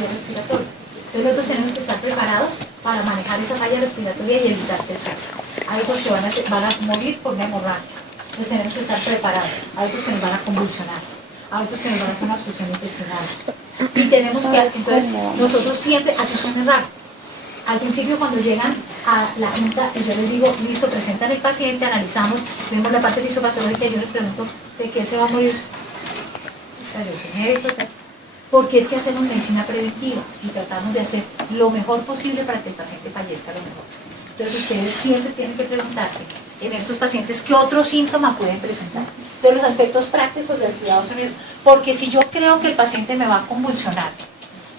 falla respiratoria. Entonces nosotros tenemos que estar preparados para manejar esa falla respiratoria y evitar tercias. Hay otros que van a morir por una hemorragia. Entonces tenemos que estar preparados. Hay otros que nos van a convulsionar. Hay otros que nos van a hacer una obstrucción intestinal. Y tenemos que, entonces, nosotros siempre, así suena raro. Al principio cuando llegan a la junta, yo les digo, listo, presentan el paciente, analizamos, vemos la parte fisiopatológica y yo les pregunto, ¿de qué se va a morir? O sea, yo soy médico, porque es que hacemos medicina preventiva y tratamos de hacer lo mejor posible para que el paciente fallezca lo mejor. Entonces ustedes siempre tienen que preguntarse en estos pacientes qué otro síntoma pueden presentar. Entonces los aspectos prácticos del cuidado son esos, porque si yo creo que el paciente me va a convulsionar,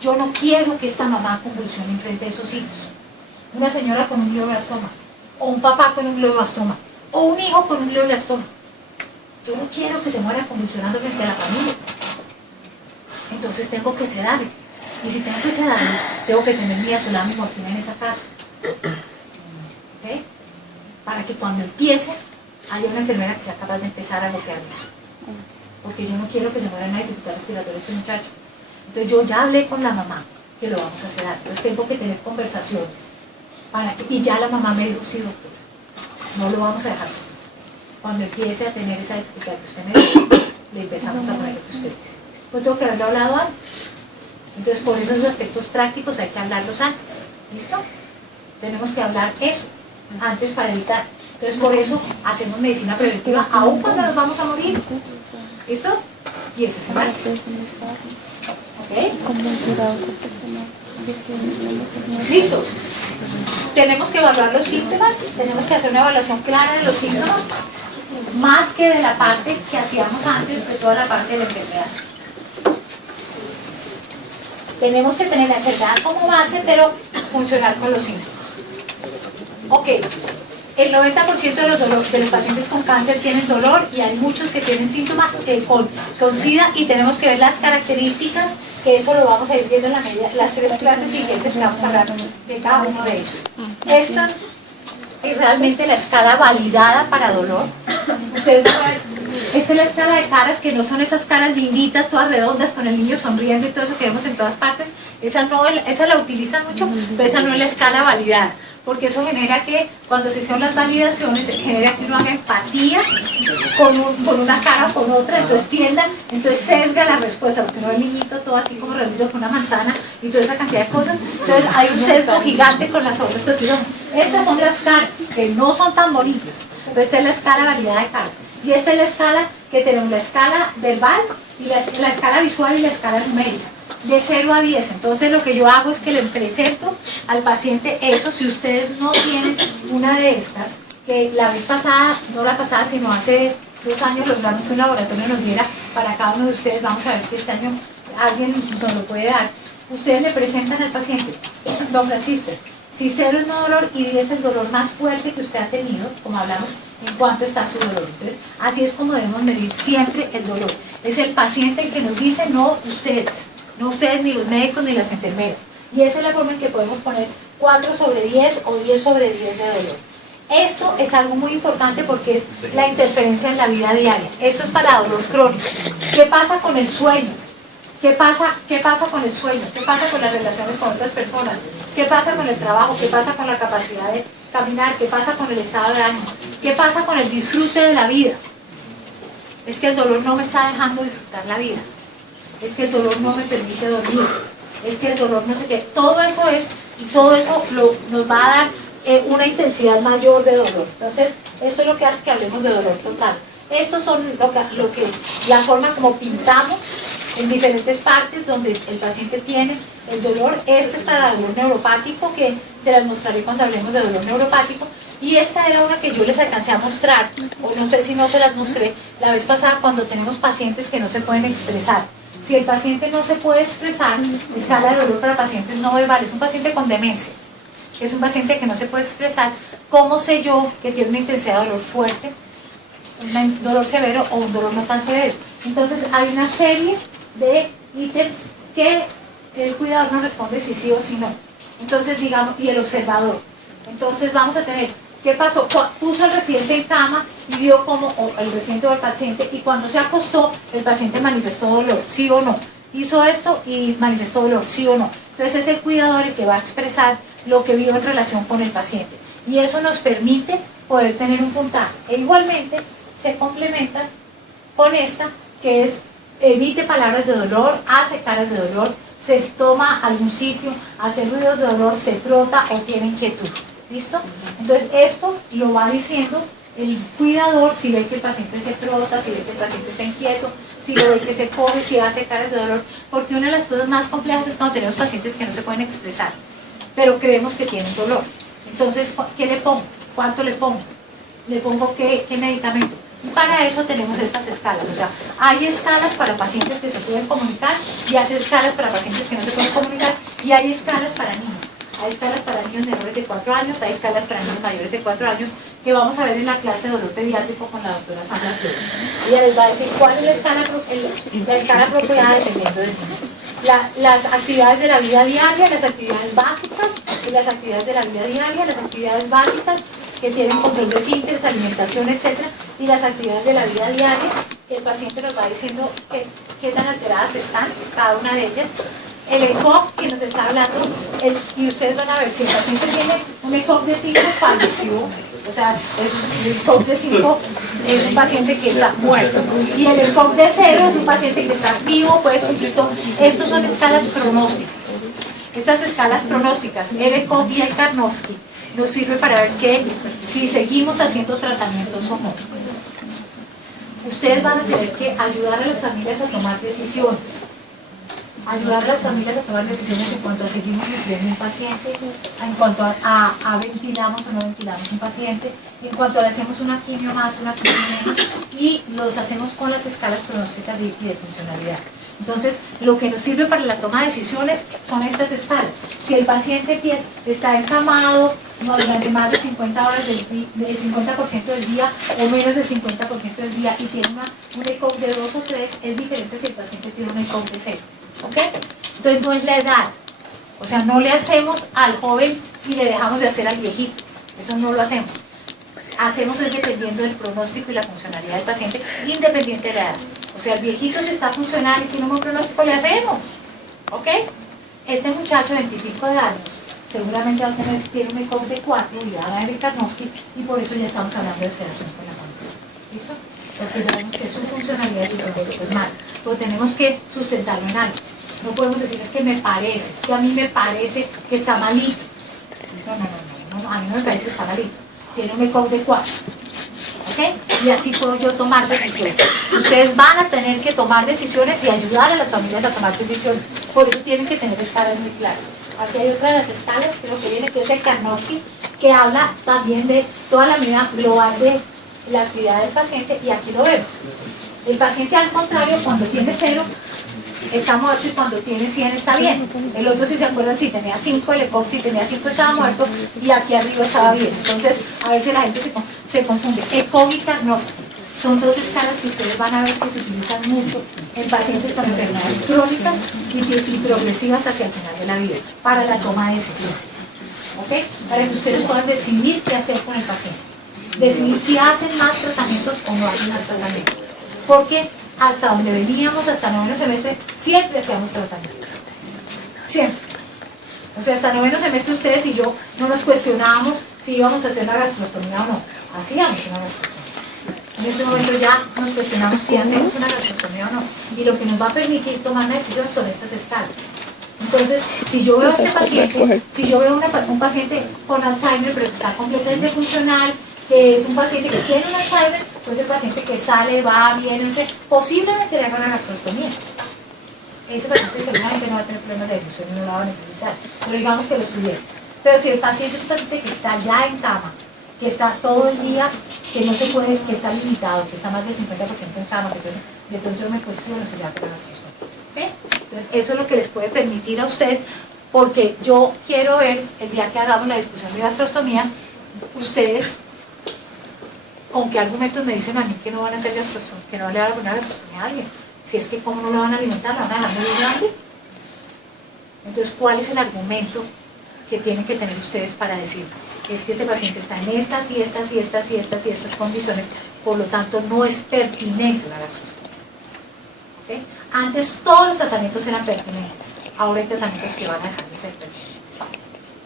yo no quiero que esta mamá convulsione enfrente de sus hijos. Una señora con un glioblastoma, o un papá con un glioblastoma, o un hijo con un glioblastoma. Yo no quiero que se muera convulsionando frente a la familia. Entonces tengo que sedarle. Y si tengo que sedarle, tengo que tener midazolam y morfina en esa casa. ¿Okay? Para que cuando empiece, haya una enfermera que sea capaz de empezar a bloquear eso. Porque yo no quiero que se muera en una dificultad respiratoria este muchacho. Entonces yo ya hablé con la mamá que lo vamos a sedar. Entonces tengo que tener conversaciones. Y ya la mamá me dijo, sí, doctora, no lo vamos a dejar solo. Cuando empiece a tener esa dificultad que usted me dijo, le empezamos a poner lo que usted dice. Pues tengo que haberlo hablado antes. Entonces por esos aspectos prácticos hay que hablarlos antes. ¿Listo? Tenemos que hablar eso antes para evitar. Entonces por eso hacemos medicina preventiva aún cuando nos vamos a morir. ¿Listo? Y ese es el marco. ¿Ok? Listo. Tenemos que evaluar los síntomas, tenemos que hacer una evaluación clara de los síntomas, más que de la parte que hacíamos antes, de toda la parte de la enfermedad. Tenemos que tener la enfermedad como base, pero funcionar con los síntomas. Ok, el 90% de los pacientes con cáncer tienen dolor y hay muchos que tienen síntomas con SIDA y tenemos que ver las características, que eso lo vamos a ir viendo en las 3 clases siguientes que vamos a hablar de cada uno de ellos. Esta es realmente la escala validada para dolor. Ustedes van a ver, esta es la escala de caras, que no son esas caras linditas, todas redondas, con el niño sonriendo y todo eso que vemos en todas partes. Esa la utilizan mucho, pero esa no es la escala validada. Porque eso genera que, cuando se hacen las validaciones, genera que uno haga empatía con una cara o con otra, entonces sesga la respuesta, porque uno ve el niñito todo así como reunido con una manzana y toda esa cantidad de cosas, entonces hay un sesgo gigante con las otras. Entonces, estas son las caras, que no son tan bonitas, pero esta es la escala validada de caras. Y esta es la escala que tenemos, la escala verbal, y la escala visual y la escala numérica. De 0 a 10, entonces lo que yo hago es que le presento al paciente eso. Si ustedes no tienen una de estas, que la vez pasada, no la pasada, sino hace 2 años logramos que un laboratorio nos diera para cada uno de ustedes, vamos a ver si este año alguien nos lo puede dar. Ustedes le presentan al paciente, don Francisco, si 0 es no dolor y 10 es el dolor más fuerte que usted ha tenido, como hablamos, en cuánto está su dolor. Entonces, así es como debemos medir siempre el dolor. Es el paciente el que nos dice, no ustedes. No ustedes, ni los médicos, ni las enfermeras. Y esa es la forma en que podemos poner 4 sobre 10 o 10 sobre 10 de dolor. Esto es algo muy importante porque es la interferencia en la vida diaria. Esto es para dolor crónico. ¿Qué pasa con el sueño? ¿Qué pasa con el sueño? ¿Qué pasa con las relaciones con otras personas? ¿Qué pasa con el trabajo? ¿Qué pasa con la capacidad de caminar? ¿Qué pasa con el estado de ánimo? ¿Qué pasa con el disfrute de la vida? Es que el dolor no me está dejando disfrutar la vida. Es que el dolor no me permite dormir, es que el dolor no sé qué, todo eso nos va a dar una intensidad mayor de dolor. Entonces, esto es lo que hace que hablemos de dolor total. Estos son la forma como pintamos en diferentes partes donde el paciente tiene el dolor. Este es para dolor neuropático, que se las mostraré cuando hablemos de dolor neuropático. Y esta era una que yo les alcancé a mostrar, o no sé si no se las mostré la vez pasada, cuando tenemos pacientes que no se pueden expresar. Si el paciente no se puede expresar, escala de dolor para pacientes no verbales, un paciente con demencia, es un paciente que no se puede expresar, ¿cómo sé yo que tiene una intensidad de dolor fuerte, un dolor severo o un dolor no tan severo? Entonces hay una serie de ítems que el cuidador nos responde si sí o si no. Entonces digamos, y el observador. Entonces vamos a tener, ¿qué pasó? Puso al residente en cama y vio cómo el residente o el paciente, y cuando se acostó, el paciente manifestó dolor, ¿sí o no? hizo esto y manifestó dolor, sí o no. Entonces es el cuidador el que va a expresar lo que vio en relación con el paciente. Y eso nos permite poder tener un puntaje. E igualmente se complementa con esta, que es emite palabras de dolor, hace caras de dolor, se toma algún sitio, hace ruidos de dolor, se frota o tiene inquietud. ¿Listo? Entonces esto lo va diciendo el cuidador si ve que el paciente se frota, si ve que el paciente está inquieto, si lo ve que se coge, si hace caras de dolor, porque una de las cosas más complejas es cuando tenemos pacientes que no se pueden expresar, pero creemos que tienen dolor. Entonces, ¿qué le pongo? ¿Cuánto le pongo? ¿Le pongo qué medicamento? Y para eso tenemos estas escalas, o sea, hay escalas para pacientes que se pueden comunicar y hay escalas para pacientes que no se pueden comunicar y hay escalas para niños. Hay escalas para niños menores de 4 años, hay escalas para niños mayores de 4 años, que vamos a ver en la clase de dolor pediátrico con la doctora Sandra Flores. Ella les va a decir cuál es la escala apropiada dependiendo del niño. Las actividades de la vida diaria, las actividades básicas, y las actividades de la vida diaria, las actividades básicas que tienen control de esfínteres, alimentación, etc. Y las actividades de la vida diaria, el paciente nos va diciendo qué tan alteradas están, cada una de ellas. El ECOG que nos está hablando, y ustedes van a ver, si el paciente tiene un ECOG de 5, falleció, o sea, el ECOG de 5 es un paciente que está muerto, y el ECOG de 0 es un paciente que está vivo, puede cumplir todo. Estos son escalas pronósticas. Estas escalas pronósticas, el ECOG y el Karnofsky, nos sirve para ver que si seguimos haciendo tratamientos o no. Ustedes van a tener que ayudar a las familias a tomar decisiones. Ayudar a las familias a tomar decisiones en cuanto a seguimos nutriendo un paciente, en cuanto a ventilamos o no ventilamos un paciente, en cuanto a le hacemos una quimio más, una quimio menos, y los hacemos con las escalas pronósticas y de funcionalidad. Entonces, lo que nos sirve para la toma de decisiones son estas escalas. Si el paciente está encamado durante más de 50 horas del 50% del día o menos del 50% del día y tiene un ECOG de 2 o 3, es diferente si el paciente tiene un ECOG de 0. ¿Ok? Entonces no es la edad, o sea, no le hacemos al joven y le dejamos de hacer al viejito, eso no lo hacemos. Hacemos es dependiendo del pronóstico y la funcionalidad del paciente, independiente de la edad. O sea, el viejito si está funcional y tiene un buen pronóstico, le hacemos. ¿Ok? Este muchacho de 20 y pico de años seguramente va a tiene un ECOG de 4 y va a ver el Karnofsky, y por eso ya estamos hablando de sedación con la mano. ¿Listo? Porque tenemos que su funcionalidad y su pronóstico es malo. Pero tenemos que sustentarlo en algo. No podemos decir es que me parece, es que a mí me parece que está malito. No, a mí no me parece que está malito. Tiene un ECOG de 4. ¿Ok? Y así puedo yo tomar decisiones. Ustedes van a tener que tomar decisiones y ayudar a las familias a tomar decisiones. Por eso tienen que tener escalas muy claras. Aquí hay otra de las escalas, creo que viene, que es el Karnofsky, que habla también de toda la medida global de la actividad del paciente, y aquí lo vemos. El paciente, al contrario, cuando tiene 0 está muerto y cuando tiene 100 está bien. El otro, si se acuerdan, si tenía 5, el ECOG si tenía 5 estaba muerto y aquí arriba estaba bien. Entonces a veces la gente se confunde. ECOG y Karnofsky son dos escalas que ustedes van a ver que se utilizan mucho en pacientes con enfermedades crónicas y progresivas hacia el final de la vida para la toma de decisiones. ¿Ok? Para que ustedes puedan decidir qué hacer con el paciente, decidir si hacen más tratamientos o no hacen más tratamientos, porque hasta donde veníamos, hasta noveno semestre, siempre hacíamos tratamientos, siempre. O sea, hasta noveno semestre ustedes y yo no nos cuestionábamos si íbamos a hacer una gastrostomía o no, hacíamos una gastrostomía. En este momento ya nos cuestionamos si hacemos una gastrostomía o no, y lo que nos va a permitir tomar una decisión son estas escalas. Entonces, si yo veo a este paciente, si yo veo un paciente con Alzheimer pero que está completamente funcional, que es un paciente que tiene un Alzheimer, pues el paciente que sale, va, viene, no sé, posiblemente le haga una gastrostomía. Ese paciente seguramente no va a tener problemas de evolución y no la va a necesitar, pero digamos que lo estuviera. Pero si el paciente es un paciente que está ya en cama, que está todo el día, que no se puede, que está limitado, que está más del 50% en cama, que de pronto yo me cuestiono si le hago una gastrostomía. ¿Okay? Entonces, eso es lo que les puede permitir a ustedes, porque yo quiero ver, el día que hagamos la discusión de gastrostomía, ustedes con qué argumentos me dicen a mí que no van a hacer gastrostomía, que no le van a poner gastrostomía a alguien. Si es que cómo no lo van a alimentar, lo van a dejar muy grande. Entonces, ¿cuál es el argumento que tienen que tener ustedes para decir? Es que este paciente está en estas y estas y estas y estas y estas condiciones, por lo tanto no es pertinente la gastrostomía. ¿Okay? Antes todos los tratamientos eran pertinentes, ahora hay tratamientos que van a dejar de ser pertinentes.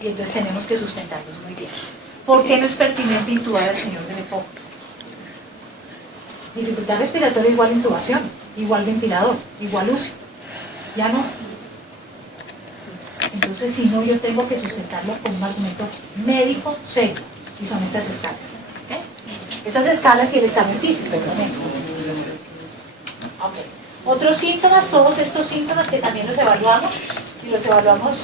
Y entonces tenemos que sustentarlos muy bien. ¿Por qué no es pertinente intubar al señor de Lepo? Dificultad respiratoria igual intubación, igual ventilador, igual UCI. Ya no. Entonces, si no, yo tengo que sustentarlo con un argumento médico serio. Y son estas escalas. ¿Okay? Estas escalas y el examen físico, obviamente. Okay. Otros síntomas, todos estos síntomas que también los evaluamos, y los evaluamos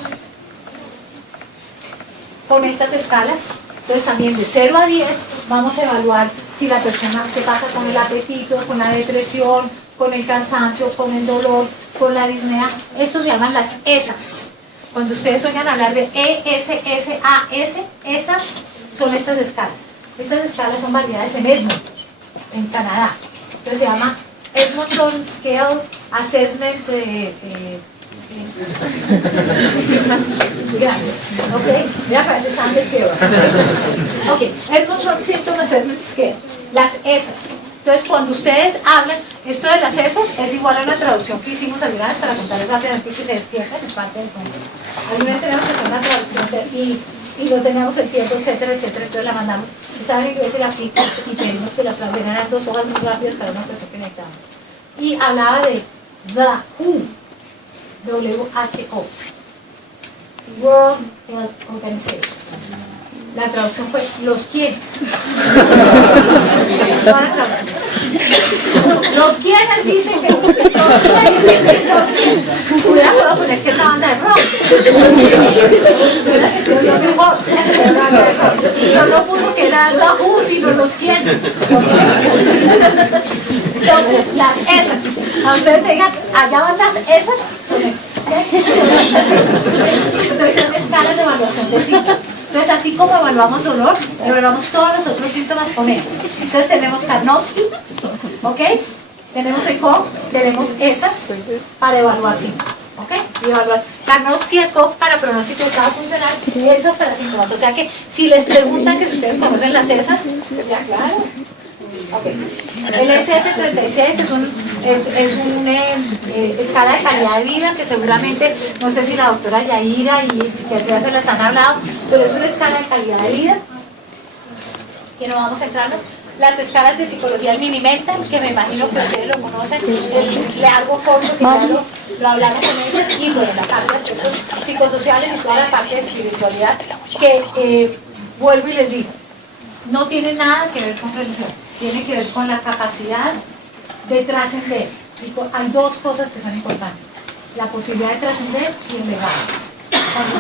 con estas escalas. Entonces también de 0 a 10 vamos a evaluar si la persona, qué pasa con el apetito, con la depresión, con el cansancio, con el dolor, con la disnea. Estos se llaman las ESAs. Cuando ustedes oigan hablar de ESSAS, esas son estas escalas. Estas escalas son validadas en Edmonton, en Canadá. Entonces se llama Edmonton Scale Assessment. Gracias. Ok, ya parece antes peor. Ok, Edmonton Symptom Assessment Scale. Las ESAs. Entonces, cuando ustedes hablan, esto de las ESAs es igual a una traducción que hicimos alguna vez para contarles rápidamente que se despierten, es parte del cuento. Alguna vez tenemos que hacer una traducción y no teníamos el tiempo, etcétera, etcétera, entonces la mandamos. Estaba en inglés y la aplicamos y pedimos que la tradujeran, eran 2 hojas muy rápidas para una persona que necesitábamos. Y hablaba de the WHO, WHO, World Health Organization. La traducción fue los quienes. Los quienes dicen que hubiera podido poner que es la banda de rock. Pero no puso que era la U, sino los quienes. Entonces, las esas. A ustedes me digan, allá van las esas, son esas. Entonces, son escalas de evaluación de síntomas. Entonces, así como evaluamos dolor, evaluamos todos los otros síntomas con esas. Entonces, tenemos Karnofsky, ¿ok? Tenemos ECOG, tenemos esas para evaluar síntomas, ¿ok? Y evaluar Karnofsky, ECOG para pronóstico de estado funcional, esas para síntomas. O sea que, si les preguntan que si ustedes conocen las esas, ya claro. Okay. El SF36 es una escala de calidad de vida que seguramente, no sé si la doctora Yaira y el psiquiatra se las han hablado, pero es una escala de calidad de vida que no vamos a entrarnos. Las escalas de psicología del Minimental, que me imagino que ustedes lo conocen, el largo corto que ya lo hablamos con ellos, y bueno, la parte de aspectos psicosociales y toda la parte de espiritualidad que vuelvo y les digo, no tiene nada que ver con religión, tiene que ver con la capacidad de trascender. Hay dos cosas que son importantes: la posibilidad de trascender y el legado. Cuando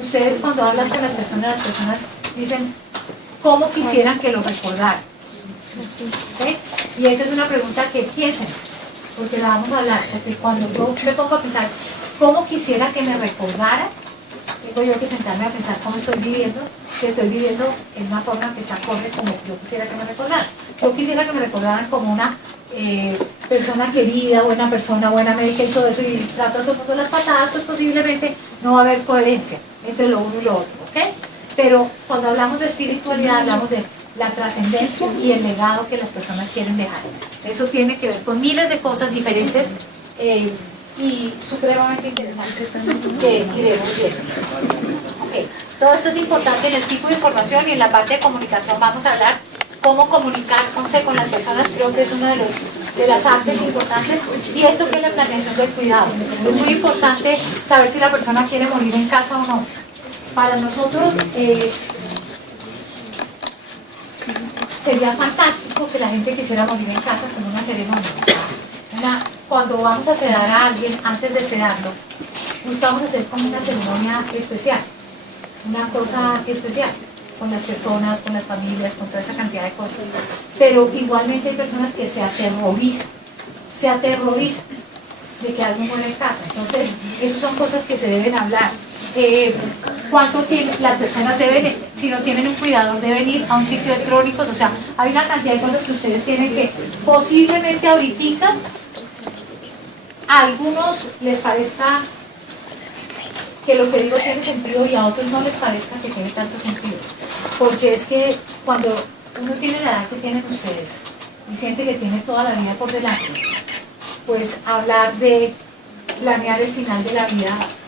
ustedes cuando hablan con las personas dicen, ¿cómo quisieran que lo recordaran? ¿Sí? Y esa es una pregunta que piensen, porque la vamos a hablar, porque cuando yo me pongo a pensar, ¿cómo quisiera que me recordaran? Tengo yo que sentarme a pensar cómo estoy viviendo, si estoy viviendo en una forma que está acorde como yo quisiera que me recordaran. Yo quisiera que me recordaran como una persona querida, buena persona, buena médica y todo eso, y trato a todo el mundo las patadas, pues posiblemente no va a haber coherencia entre lo uno y lo otro, ¿ok? Pero cuando hablamos de espiritualidad, hablamos de la trascendencia y el legado que las personas quieren dejar. Eso tiene que ver con miles de cosas diferentes y supremamente interesantes que iremos viendo. Okay. Todo esto es importante en el tipo de información, y en la parte de comunicación vamos a hablar cómo comunicarse con las personas. Creo que es uno de las artes importantes, y esto que es la planeación del cuidado. Es muy importante saber si la persona quiere morir en casa o no. Para nosotros sería fantástico que la gente quisiera morir en casa con una ceremonia. Cuando vamos a sedar a alguien, antes de sedarlo, buscamos hacer como una ceremonia especial, una cosa especial, con las personas, con las familias, con toda esa cantidad de cosas. Pero igualmente hay personas que se aterrorizan de que alguien muera en casa. Entonces, esas son cosas que se deben hablar. ¿Cuánto tiempo las personas deben, si no tienen un cuidador, deben ir a un sitio de crónicos? O sea, hay una cantidad de cosas que ustedes tienen que, posiblemente ahorita, a algunos les parezca que lo que digo tiene sentido y a otros no les parezca que tiene tanto sentido. Porque es que cuando uno tiene la edad que tienen ustedes y siente que tiene toda la vida por delante, pues hablar de planear el final de la vida